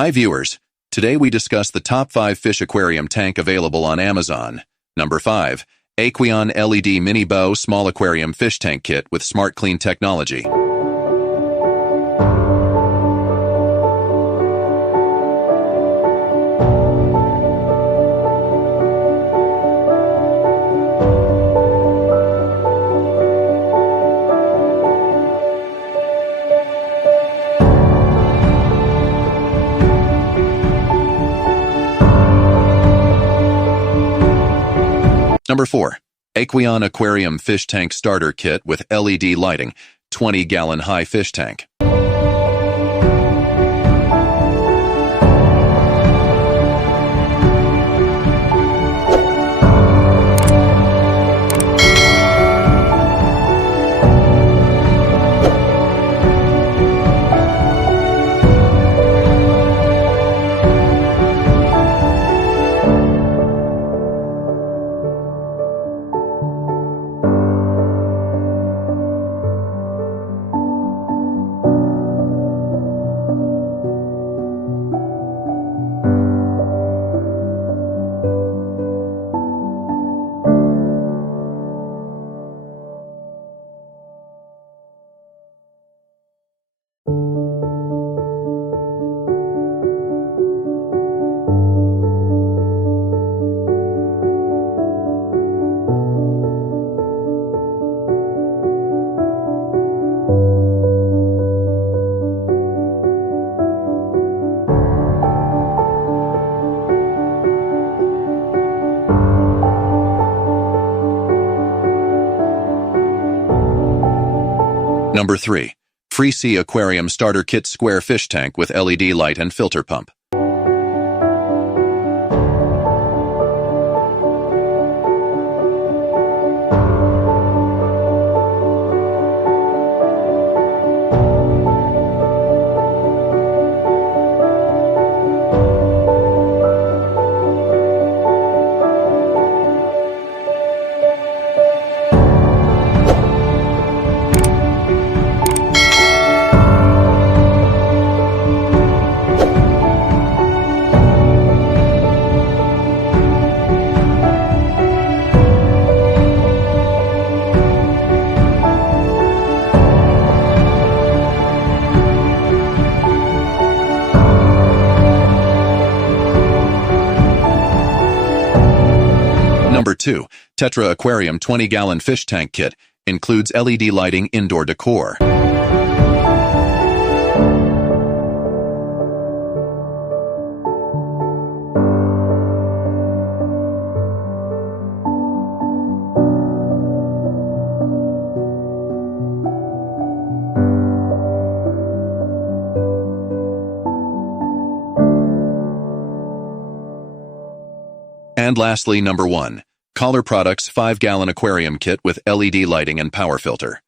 Hi viewers, today we discuss the top 5 fish aquarium tank available on Amazon. Number 5. Aqueon LED Mini Bow Small Aquarium Fish Tank Kit with Smart Clean Technology. Number 4. Aqueon Aquarium Fish Tank Starter Kit with LED lighting, 20-gallon high fish tank. Number 3. Free Sea Aquarium Starter Kit Square Fish Tank with LED light and filter pump. Number 2. Tetra Aquarium 20-gallon Fish Tank Kit includes LED lighting indoor decor. And lastly, number 1. Collar Products 5-gallon aquarium kit with LED lighting and power filter.